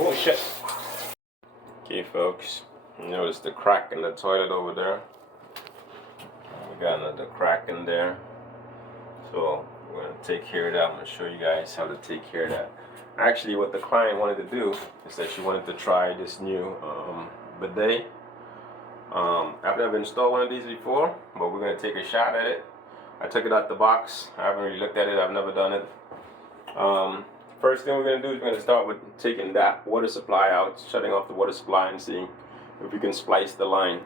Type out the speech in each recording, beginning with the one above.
Oh shit. Okay folks, notice the crack in the toilet over there. We got another crack in there. So we're going to take care of that. I'm going to show you guys how to take care of that. Actually, what the client wanted to do is that she wanted to try this new bidet. I've never installed one of these before, but we're going to take a shot at it. I took it out the box. I haven't really looked at it. I've never done it. First thing we're going to do is we're going to start with taking that water supply out, shutting off the water supply and seeing if we can splice the line.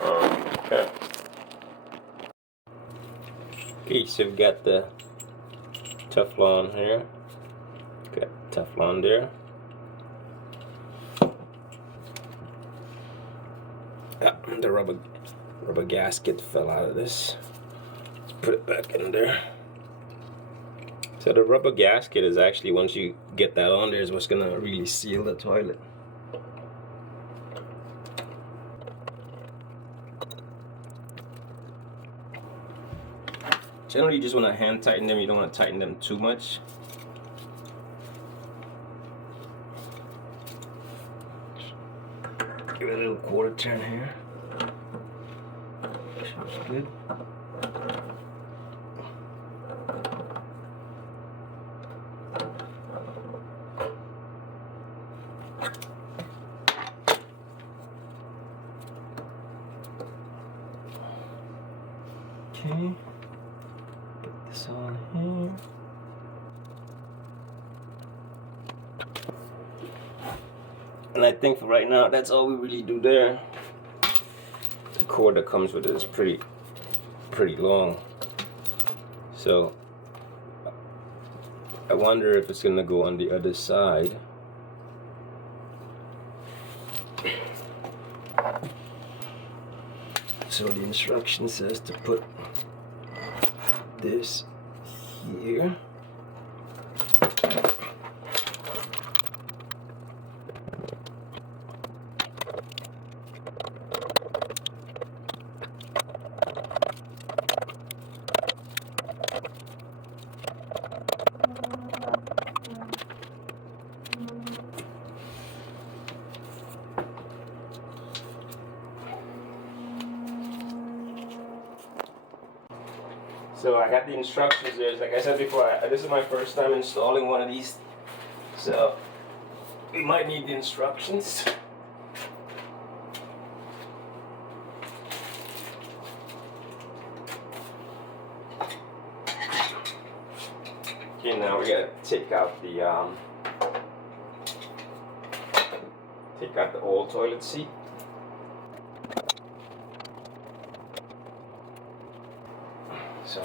Okay. Okay, so we've got the Teflon here. Got Teflon there. The rubber gasket fell out of this. Let's put it back in there. So the rubber gasket is actually, once you get that on there, is what's gonna really seal the toilet. Generally, you just want to hand tighten them. You don't want to tighten them too much. Give it a little quarter turn here. Sounds good. Okay. Put this on here. And I think for right now, that's all we really do there. The cord that comes with it is pretty long. So I wonder if it's gonna go on the other side. So the instruction says to put this here. So I got the instructions there. Like I said before, this is my first time installing one of these. So we might need the instructions. Okay, now we gotta take out the old toilet seat. So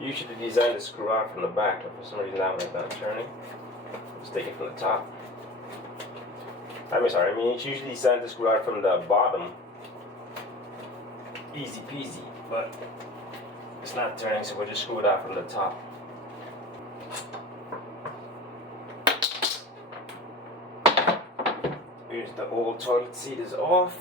usually designed to screw out from the back, but for some reason that one's not turning. Let's take it from the top. It's usually designed to screw out from the bottom. Easy peasy, but it's not turning, so we'll just screw it out from the top. Here's the old toilet seat is off.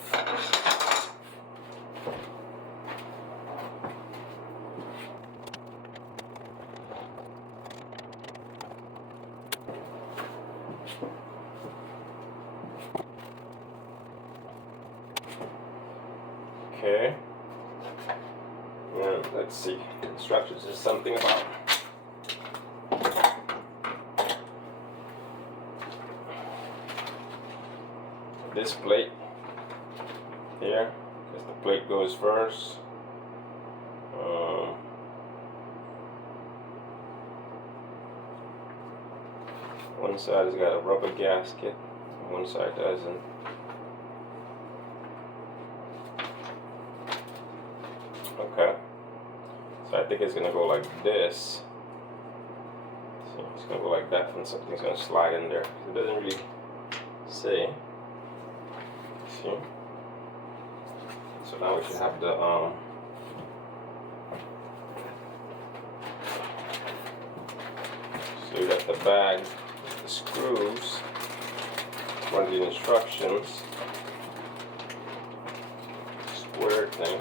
Okay. Now let's see. Instructions is something about this plate here, because the plate goes first. One side has got a rubber gasket, one side doesn't. Okay, so I think it's gonna go like this. So it's gonna go like that, and something's gonna slide in there. It doesn't really say. See? So now we should have the so you got the bag, the screws, one of the instructions, square thing.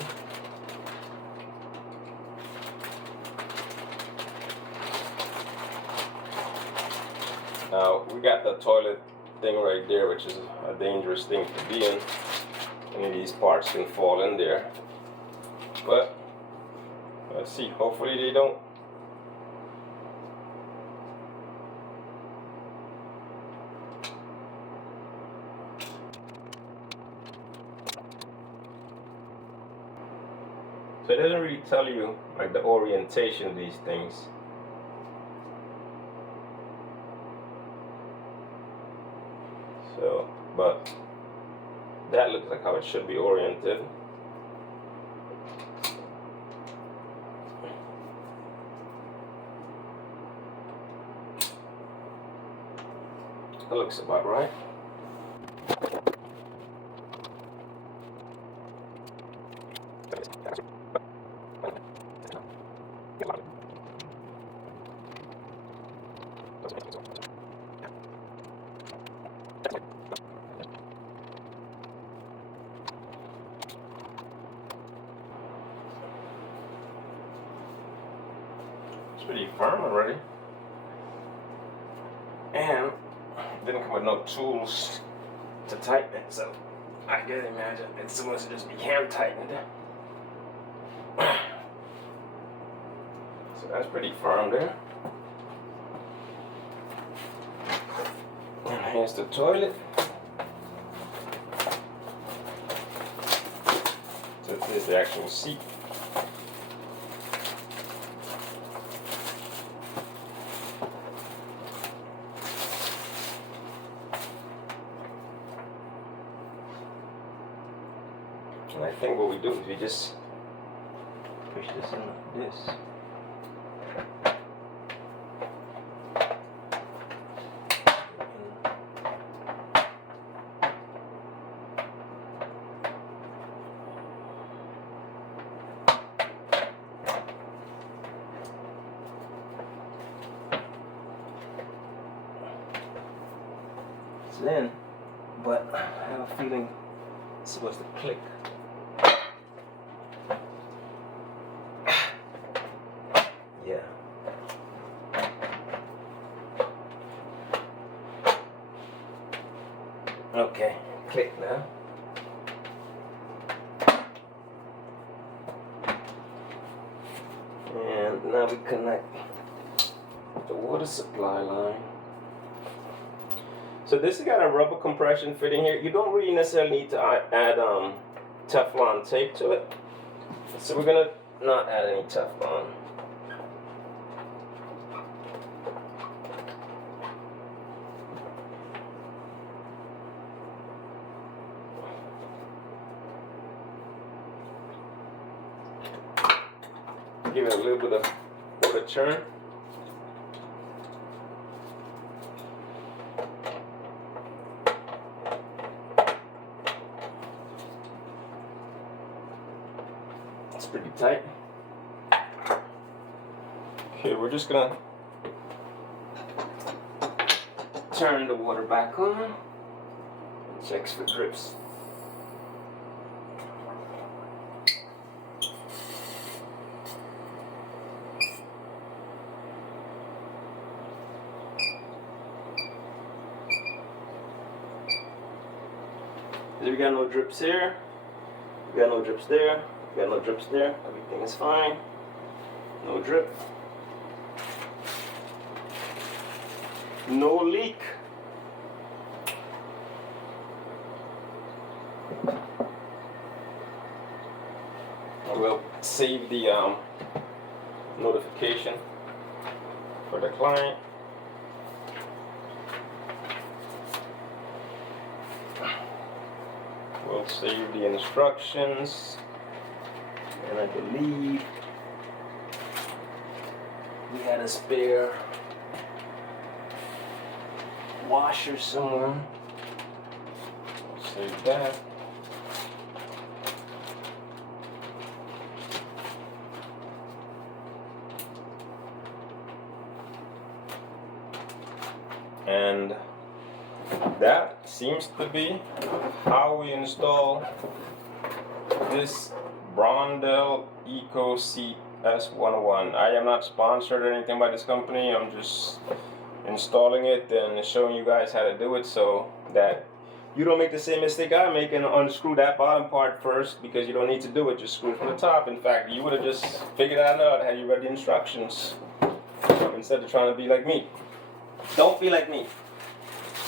Now we got the toilet thing right there, which is a dangerous thing to be in. Any of these parts can fall in there. But let's see, hopefully they don't. So it doesn't really tell you like the orientation of these things. So, but that looks like how it should be oriented. That looks about right. It's pretty firm already. And didn't come with no tools to tighten it, so I can imagine it's supposed to just be hand tightened. So that's pretty firm there. And here's the toilet. So here's the actual seat. And I think what we do is we just push this in like this. It's in, but I have a feeling it's supposed to click. Yeah. Okay, click now. And now we connect the water supply line. So this has got a rubber compression fitting here. You don't really necessarily need to add Teflon tape to it. So we're gonna not add any Teflon. Give it a little bit of water churn. It's pretty tight. Okay, we're just gonna turn the water back on. Checks for drips. We got no drips here, we got no drips there, we got no drips there, everything is fine, no drip, no leak. We'll save the notification for the client. We'll save the instructions, and I believe we had a spare washer somewhere. We'll save that. And that seems to be how we install this Brondell Eco Seat S101. I am not sponsored or anything by this company. I'm just, installing it and showing you guys how to do it so that you don't make the same mistake I make and unscrew that bottom part first, because you don't need to do it. Just screw it from the top. In fact, you would have just figured that out had you read the instructions instead of trying to be like me. Don't be like me.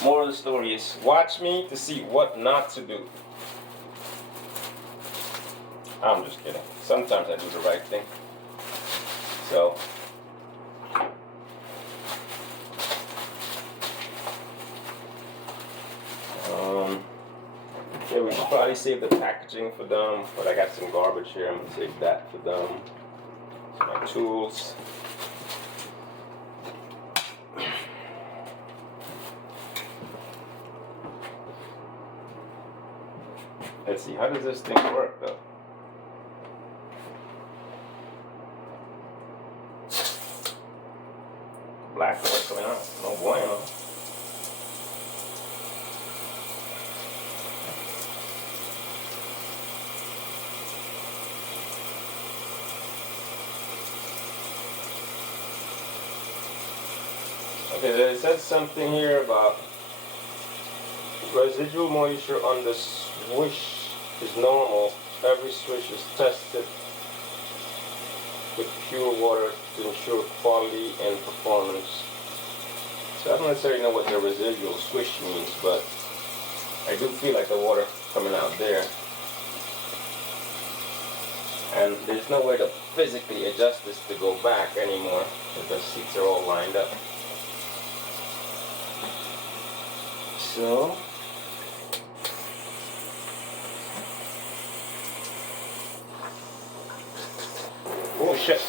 Moral of the story is watch me to see what not to do. I'm just kidding. Sometimes I do the right thing. So yeah, we should probably save the packaging for them, but I got some garbage here. I'm gonna save that for them. So my tools. Let's see, how does this thing work though? Black oil coming out. No bueno. Okay, it says something here about residual moisture on the swish is normal. Every swish is tested with pure water to ensure quality and performance. So I don't necessarily know what the residual swish means, but I do feel like the water coming out there. And there's no way to physically adjust this to go back anymore because the seats are all lined up. So oh shit.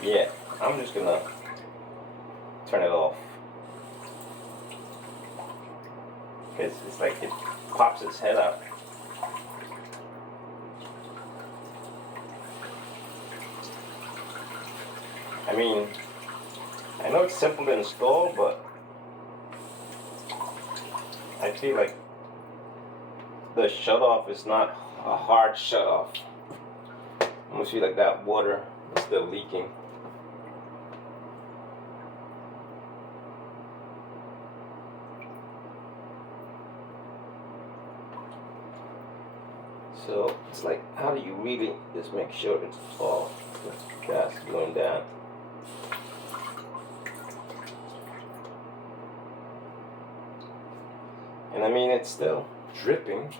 Yeah, I'm just gonna turn it off. Because it's like it pops its head up. I mean, I know it's simple to install, but I feel like the shutoff is not a hard shutoff. I almost feel like that water is still leaking. So it's like, how do you really just make sure it's off? The gas is going down. And I mean, it's still dripping.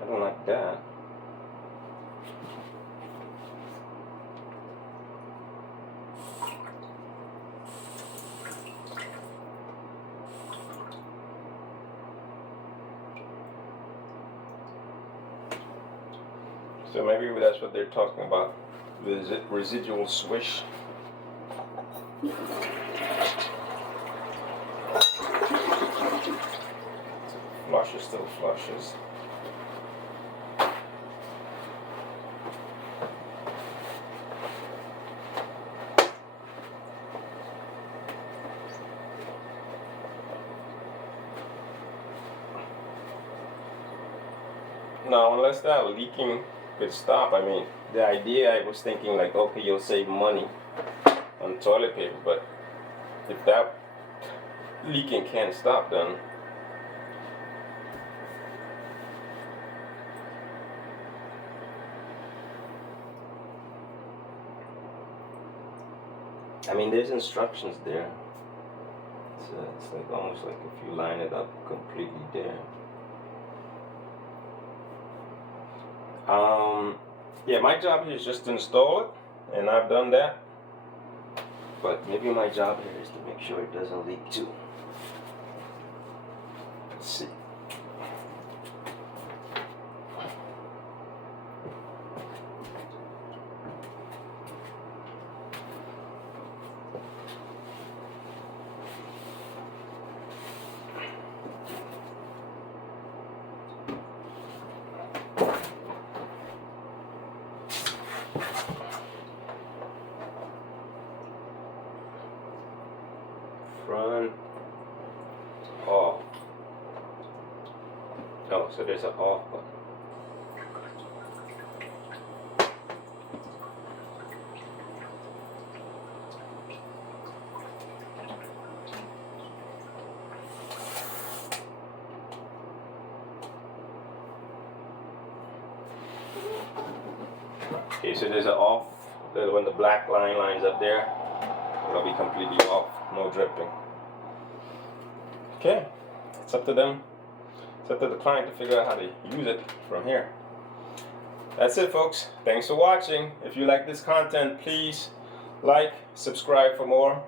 I don't like that. So maybe that's what they're talking about, the residual swish. Flushes, still flushes. Now, unless that leaking could stop, I mean, the idea I was thinking like, okay, you'll save money on toilet paper, but if that leaking can't stop, then I mean, there's instructions there. It's like almost like if you line it up completely there. Yeah, my job here is just to install it, and I've done that. But maybe my job here is to make sure it doesn't leak too. Let's see. off. Oh, so there's an off button. Okay, so there's an off. When the black line lines up there, it'll be completely off, no dripping. Okay, it's up to them. It's up to the client to figure out how to use it from here. That's it, folks. Thanks for watching. If you like this content, please like, subscribe for more.